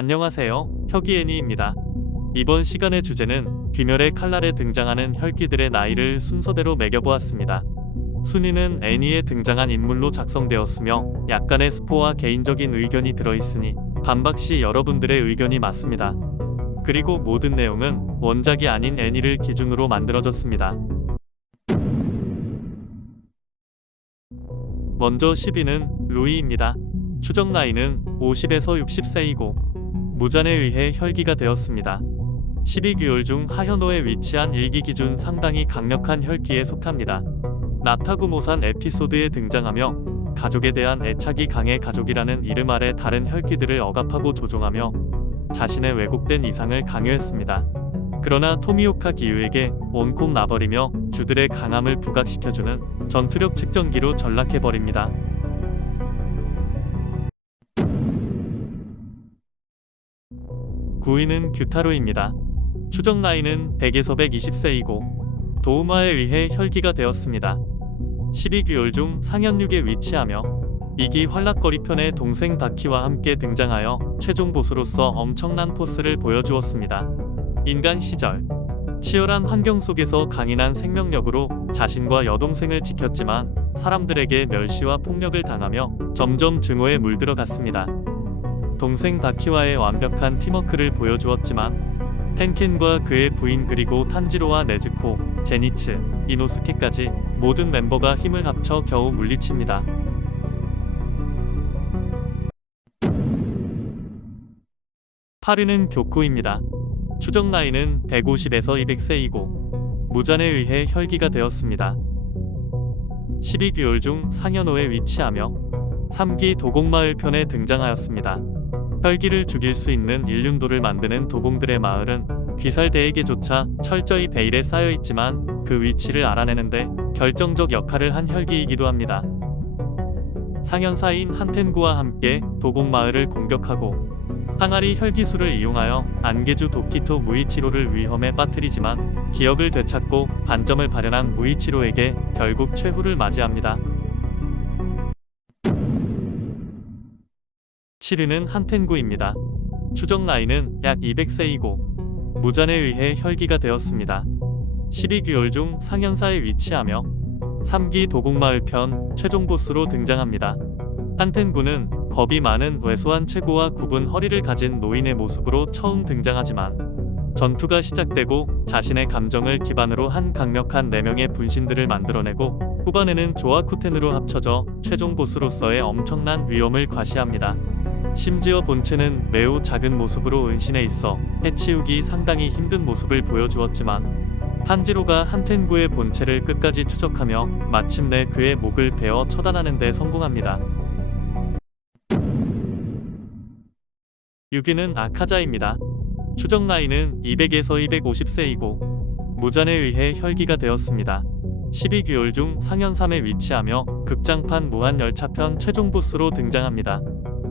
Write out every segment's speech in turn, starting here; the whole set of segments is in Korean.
안녕하세요. 혁이애니입니다. 이번 시간의 주제는 귀멸의 칼날에 등장하는 혈귀들의 나이를 순서대로 매겨보았습니다. 순위는 애니에 등장한 인물로 작성되었으며 약간의 스포와 개인적인 의견이 들어있으니 반박시 여러분들의 의견이 맞습니다. 그리고 모든 내용은 원작이 아닌 애니를 기준으로 만들어졌습니다. 먼저 10위는 루이입니다. 추정 나이는 50에서 60세이고 무잔에 의해 혈기가 되었습니다. 12귀월 중 하현오에 위치한 일기 기준 상당히 강력한 혈기에 속합니다. 나타구모산 에피소드에 등장하며 가족에 대한 애착이 강해 가족이라는 이름 아래 다른 혈기들을 억압하고 조종하며 자신의 왜곡된 이상을 강요했습니다. 그러나 토미오카 기유에게 원콤 나버리며 주들의 강함을 부각시켜주는 전투력 측정기로 전락해버립니다. 9위는 규타로입니다. 추정 나이는 100에서 120세이고 도우마에 의해 혈기가 되었습니다. 12귀월 중 상현육에 위치하며 2기 활락거리편의 동생 다키와 함께 등장하여 최종 보스로서 엄청난 포스를 보여주었습니다. 인간 시절 치열한 환경 속에서 강인한 생명력으로 자신과 여동생을 지켰지만 사람들에게 멸시와 폭력을 당하며 점점 증오에 물들어갔습니다. 동생 다키와의 완벽한 팀워크를 보여주었지만 텐켄과 그의 부인 그리고 탄지로와 네즈코, 제니츠, 이노스케까지 모든 멤버가 힘을 합쳐 겨우 물리칩니다. 8위는 교쿠입니다. 추정 나이는 150에서 200세이고 무잔에 의해 혈기가 되었습니다. 12귀월 중 상현호에 위치하며 3기 도곡마을 편에 등장하였습니다. 혈기를 죽일 수 있는 일륜도를 만드는 도공들의 마을은 귀살대에게조차 철저히 베일에 쌓여있지만 그 위치를 알아내는데 결정적 역할을 한 혈기이기도 합니다. 상현사인 한텐구와 함께 도곡마을을 공격하고 항아리 혈기술을 이용하여 안개주 도키토 무이치로를 위험에 빠뜨리지만 기억을 되찾고 반점을 발현한 무이치로에게 결국 최후를 맞이합니다. 7위는 한텐구입니다. 추정 나이는 약 200세이고 무잔에 의해 혈기가 되었습니다. 12귀월 중 상현사에 위치하며 3기 도곡마을 편 최종 보스로 등장합니다. 한텐구는 겁이 많은 왜소한 체구와 굽은 허리를 가진 노인의 모습으로 처음 등장하지만 전투가 시작되고 자신의 감정을 기반으로 한 강력한 4명의 분신들을 만들어내고 후반에는 조아쿠텐으로 합쳐져 최종 보스로서의 엄청난 위험을 과시합니다. 심지어 본체는 매우 작은 모습으로 은신해 있어 해치우기 상당히 힘든 모습을 보여주었지만 탄지로가 한텐구의 본체를 끝까지 추적하며 마침내 그의 목을 베어 처단하는 데 성공합니다. 6위는 아카자입니다. 추정 나이는 200에서 250세이고 무잔에 의해 혈기가 되었습니다. 12귀월 중 상현 3에 위치하며 극장판 무한열차편 최종 보스로 등장합니다.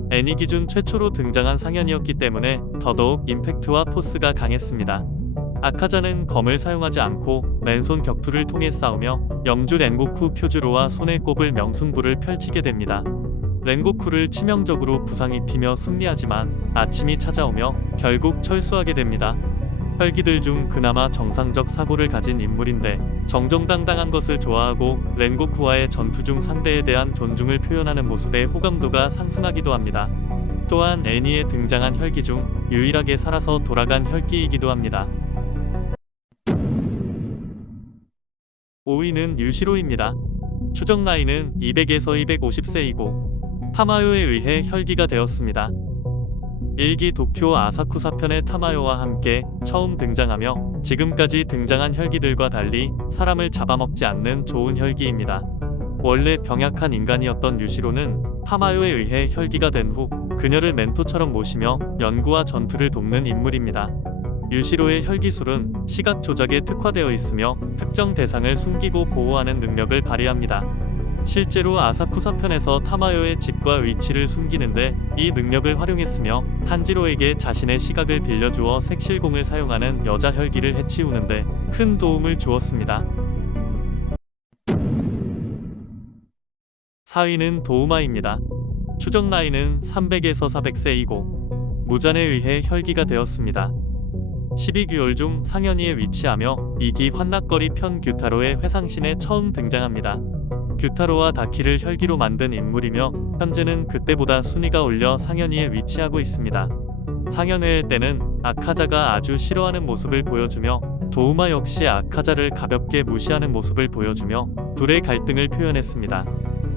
애니 기준 최초로 등장한 상현이었기 때문에 더더욱 임팩트와 포스가 강했습니다. 아카자는 검을 사용하지 않고 맨손 격투를 통해 싸우며 염주 렌고쿠 쿄주로와 손에 꼽을 명승부를 펼치게 됩니다. 렌고쿠를 치명적으로 부상 입히며 승리하지만 아침이 찾아오며 결국 철수하게 됩니다. 혈기들 중 그나마 정상적 사고를 가진 인물인데 정정당당한 것을 좋아하고 렌고쿠와의 전투 중 상대에 대한 존중을 표현하는 모습에 호감도가 상승하기도 합니다. 또한 애니에 등장한 혈기 중 유일하게 살아서 돌아간 혈기이기도 합니다. 5위는 유시로입니다. 추정 나이는 200에서 250세이고 타마요에 의해 혈기가 되었습니다. 1기 도쿄 아사쿠사편의 타마요와 함께 처음 등장하며 지금까지 등장한 혈기들과 달리 사람을 잡아먹지 않는 좋은 혈기입니다. 원래 병약한 인간이었던 유시로는 타마요에 의해 혈기가 된 후 그녀를 멘토처럼 모시며 연구와 전투를 돕는 인물입니다. 유시로의 혈기술은 시각 조작에 특화되어 있으며 특정 대상을 숨기고 보호하는 능력을 발휘합니다. 실제로 아사쿠사편에서 타마요의 집과 위치를 숨기는데 이 능력을 활용했으며 탄지로에게 자신의 시각을 빌려주어 색실공을 사용하는 여자 혈기를 해치우는데 큰 도움을 주었습니다. 4위는 도우마입니다. 추정 나이는 300에서 400세이고 무잔에 의해 혈기가 되었습니다. 12귀월 중 상현이에 위치하며 2기 환낙거리 편 규타로의 회상신에 처음 등장합니다. 규타로와 다키를 혈기로 만든 인물이며 현재는 그때보다 순위가 올려 상현이에 위치하고 있습니다. 상현회의 때는 아카자가 아주 싫어하는 모습을 보여주며 도우마 역시 아카자를 가볍게 무시하는 모습을 보여주며 둘의 갈등을 표현했습니다.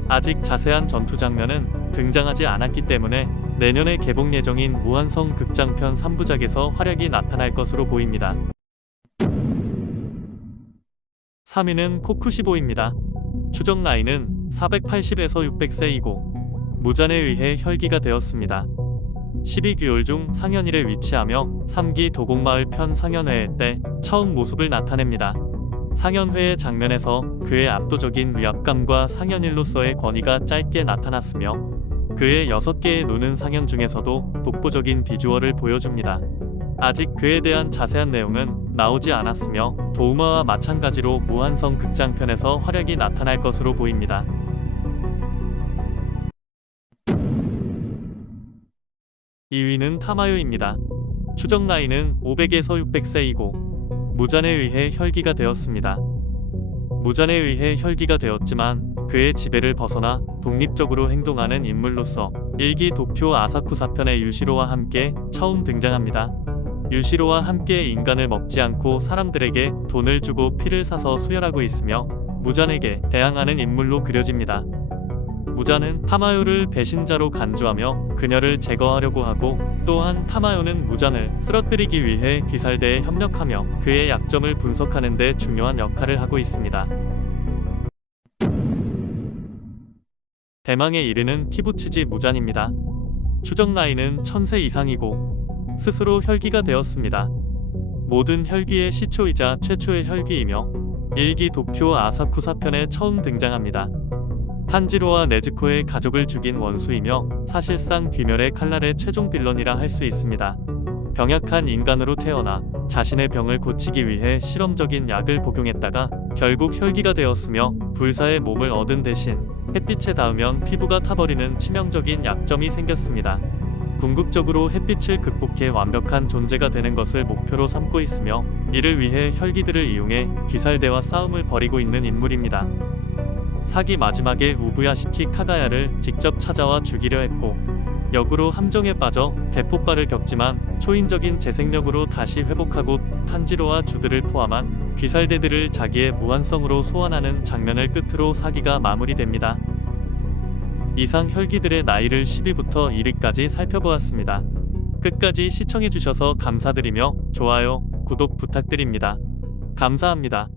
아직 자세한 전투 장면은 등장하지 않았기 때문에 내년에 개봉 예정인 무한성 극장편 3부작에서 활약이 나타날 것으로 보입니다. 3위는 코쿠시보입니다. 추정 나이는 480에서 600세이고 무잔에 의해 혈기가 되었습니다. 12귀월 중 상현일에 위치하며 3기 도곡마을 편 상현회의 때 처음 모습을 나타냅니다. 상현회의 장면에서 그의 압도적인 위압감과 상현일로서의 권위가 짧게 나타났으며 그의 6개의 노는 상현 중에서도 독보적인 비주얼을 보여줍니다. 아직 그에 대한 자세한 내용은 나오지 않았으며 도우마와 마찬가지로 무한성 극장편에서 활약이 나타날 것으로 보입니다. 2위는 타마요입니다. 추정 나이는 500에서 600세이고 무잔에 의해 혈기가 되었습니다. 무잔에 의해 혈기가 되었지만 그의 지배를 벗어나 독립적으로 행동하는 인물로서 1기 도쿄 아사쿠사편의 유시로와 함께 처음 등장합니다. 유시로와 함께 인간을 먹지 않고 사람들에게 돈을 주고 피를 사서 수혈하고 있으며 무잔에게 대항하는 인물로 그려집니다. 무잔은 타마요를 배신자로 간주하며 그녀를 제거하려고 하고 또한 타마요는 무잔을 쓰러뜨리기 위해 귀살대에 협력하며 그의 약점을 분석하는 데 중요한 역할을 하고 있습니다. 대망에 이르는 피부치지 무잔입니다. 추정 나이는 1000세 이상이고 스스로 혈기가 되었습니다. 모든 혈기의 시초이자 최초의 혈기이며 1기 도쿄 아사쿠사편에 처음 등장합니다. 탄지로와 네즈코의 가족을 죽인 원수이며 사실상 귀멸의 칼날의 최종 빌런이라 할 수 있습니다. 병약한 인간으로 태어나 자신의 병을 고치기 위해 실험적인 약을 복용했다가 결국 혈기가 되었으며 불사의 몸을 얻은 대신 햇빛에 닿으면 피부가 타버리는 치명적인 약점이 생겼습니다. 궁극적으로 햇빛을 극복해 완벽한 존재가 되는 것을 목표로 삼고 있으며 이를 위해 혈기들을 이용해 귀살대와 싸움을 벌이고 있는 인물입니다. 사기 마지막에 우부야시키 카가야를 직접 찾아와 죽이려 했고 역으로 함정에 빠져 대폭발을 겪지만 초인적인 재생력으로 다시 회복하고 탄지로와 주들을 포함한 귀살대들을 자기의 무한성으로 소환하는 장면을 끝으로 사기가 마무리됩니다. 이상 혈기들의 나이를 10위부터 1위까지 살펴보았습니다. 끝까지 시청해주셔서 감사드리며 좋아요, 구독 부탁드립니다. 감사합니다.